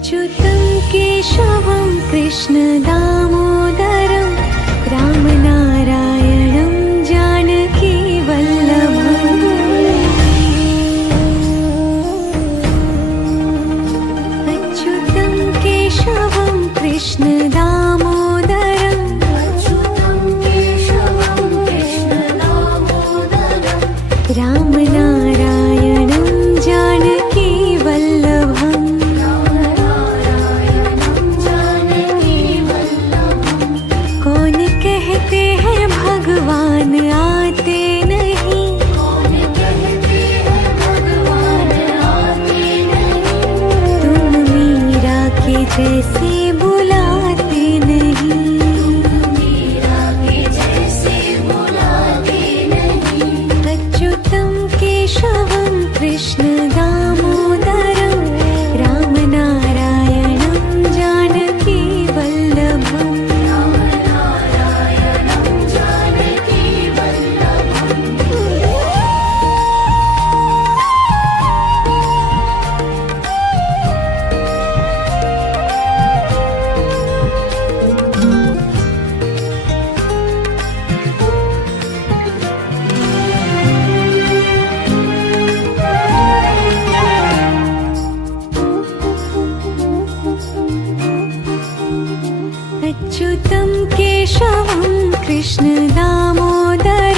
अच्युतं केशवं कृष्णदामोदरं रामनारायणं जानकीवल्लभम् अच्युतं केशवं कृष्णदामोदरं रामनारायणं जानकीवल्लभम् कौन कहते हैं भगवान आते नहीं तुम मीरा के जैसे बुलाते नहीं अच्युतं केशवं कृष्णदामोदरं रामनारायणं जानकीवल्लभम् अच्युतं केशवं कृष्णदामोदरं